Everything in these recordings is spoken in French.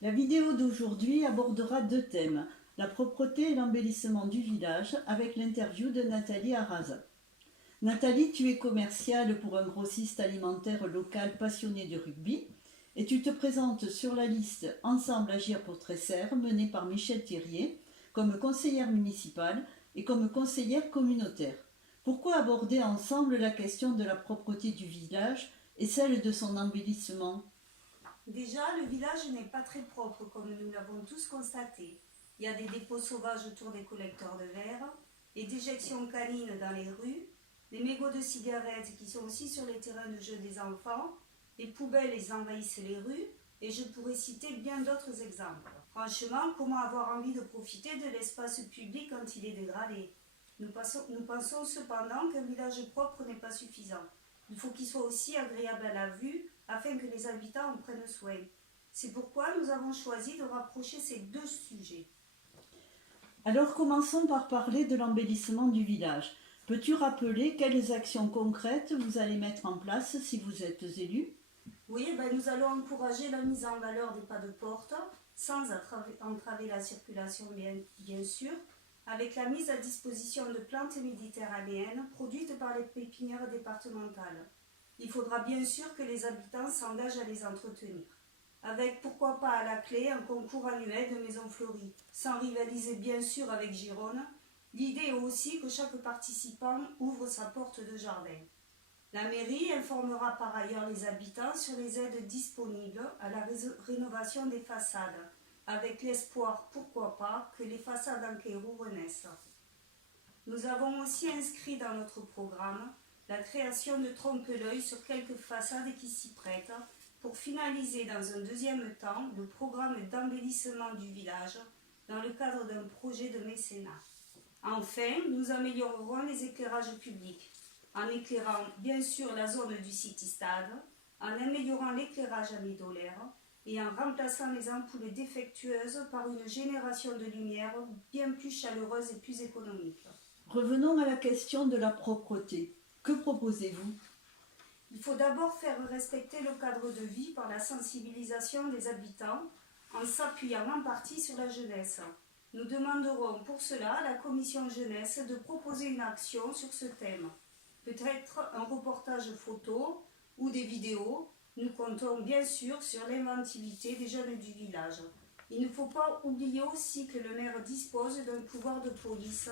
La vidéo d'aujourd'hui abordera deux thèmes, la propreté et l'embellissement du village, avec l'interview de Nathalie Arraza. Nathalie, tu es commerciale pour un grossiste alimentaire local passionné de rugby et tu te présentes sur la liste Ensemble Agir pour Tresserre menée par Michel Thirier comme conseillère municipale et comme conseillère communautaire. Pourquoi aborder ensemble la question de la propreté du village et celle de son embellissement ? Déjà, le village n'est pas très propre, comme nous l'avons tous constaté. Il y a des dépôts sauvages autour des collecteurs de verre, les déjections canines dans les rues, les mégots de cigarettes qui sont aussi sur les terrains de jeu des enfants, les poubelles ils envahissent les rues, et je pourrais citer bien d'autres exemples. Franchement, comment avoir envie de profiter de l'espace public quand il est dégradé ? Nous pensons cependant qu'un village propre n'est pas suffisant. Il faut qu'il soit aussi agréable à la vue afin que les habitants en prennent soin. C'est pourquoi nous avons choisi de rapprocher ces deux sujets. Alors commençons par parler de l'embellissement du village. Peux-tu rappeler quelles actions concrètes vous allez mettre en place si vous êtes élu ? Oui, nous allons encourager la mise en valeur des pas de porte, sans entraver la circulation bien sûr, avec la mise à disposition de plantes méditerranéennes produites par les pépinières départementales. Il faudra bien sûr que les habitants s'engagent à les entretenir. Avec pourquoi pas à la clé un concours annuel de maisons fleuries, sans rivaliser bien sûr avec Gironne. L'idée est aussi que chaque participant ouvre sa porte de jardin. La mairie informera par ailleurs les habitants sur les aides disponibles à la rénovation des façades, avec l'espoir, pourquoi pas, que les façades en cailloux renaissent. Nous avons aussi inscrit dans notre programme la création de trompe-l'œil sur quelques façades qui s'y prêtent, pour finaliser dans un deuxième temps le programme d'embellissement du village dans le cadre d'un projet de mécénat. Enfin, nous améliorerons les éclairages publics, en éclairant bien sûr la zone du City-Stade, en améliorant l'éclairage à médolaire et en remplaçant les ampoules défectueuses par une génération de lumière bien plus chaleureuse et plus économique. Revenons à la question de la propreté. Que proposez-vous ? Il faut d'abord faire respecter le cadre de vie par la sensibilisation des habitants en s'appuyant en partie sur la jeunesse. Nous demanderons pour cela à la commission jeunesse de proposer une action sur ce thème. Peut-être un reportage photo ou des vidéos. Nous comptons bien sûr sur l'inventivité des jeunes du village. Il ne faut pas oublier aussi que le maire dispose d'un pouvoir de police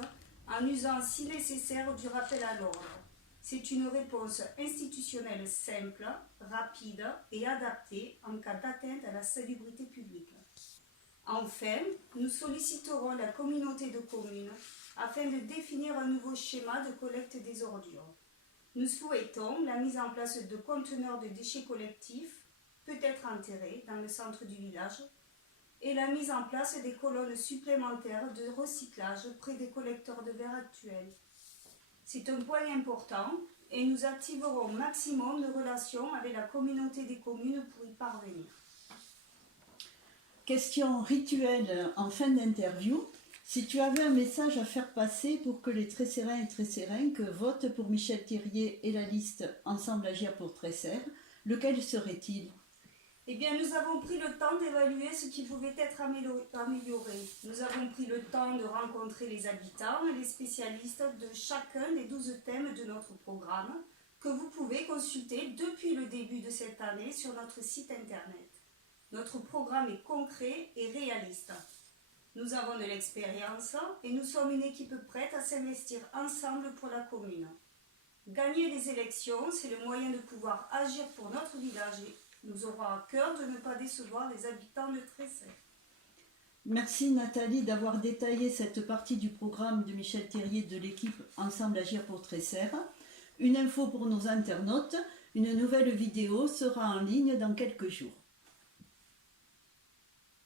en usant si nécessaire du rappel à l'ordre. C'est une réponse institutionnelle simple, rapide et adaptée en cas d'atteinte à la salubrité publique. Enfin, nous solliciterons la communauté de communes afin de définir un nouveau schéma de collecte des ordures. Nous souhaitons la mise en place de conteneurs de déchets collectifs, peut-être enterrés, dans le centre du village, et la mise en place des colonnes supplémentaires de recyclage près des collecteurs de verre actuels. C'est un point important et nous activerons au maximum de relations avec la communauté des communes pour y parvenir. Question rituelle en fin d'interview. Si tu avais un message à faire passer pour que les Tresserrains et Tresserraines votent pour Michel Thirier et la liste Ensemble Agir pour Tresserre, lequel serait-il ? Eh bien, nous avons pris le temps d'évaluer ce qui pouvait être amélioré. Nous avons pris le temps de rencontrer les habitants et les spécialistes de chacun des 12 thèmes de notre programme que vous pouvez consulter depuis le début de cette année sur notre site internet. Notre programme est concret et réaliste. Nous avons de l'expérience et nous sommes une équipe prête à s'investir ensemble pour la commune. Gagner les élections, c'est le moyen de pouvoir agir pour notre village. Nous aurons à cœur de ne pas décevoir les habitants de Tresserre. Merci Nathalie d'avoir détaillé cette partie du programme de Michel Thirier de l'équipe Ensemble Agir pour Tresserre. Une info pour nos internautes, une nouvelle vidéo sera en ligne dans quelques jours.